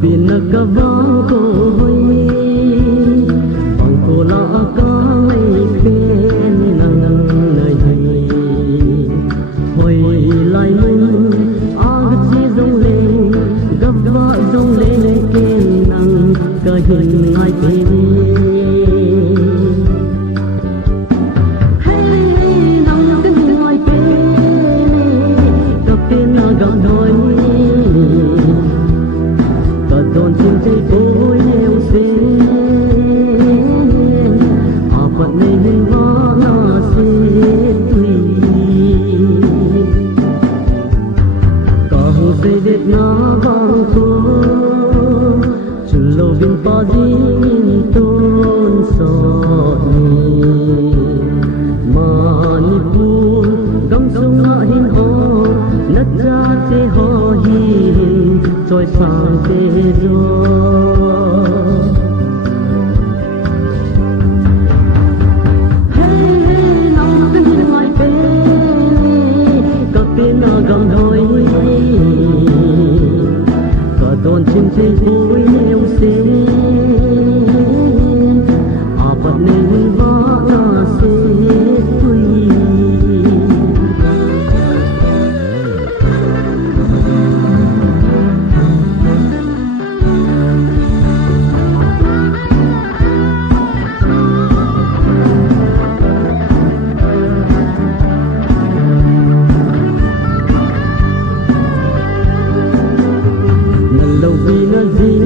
pinagkabagoy pangkula kay pinang nay hoy lai mun agat si dong leng gabba dong leng kenang kahin ngai pini Don chim chơi cối nêu xinh phật này hình hóa na xinh tùy càng xây đẹp na vang phố chù lâu viên pa dinh tôn sọt Manipur gam sung ngã hin ho nát ra thế ho hin trôi sang thế gió hey nắng bên ngoài bên các bên gầm đôi cả tôn chim chơi vui nêu xinh phật nên vã na xinh tùy lâu vì nó gì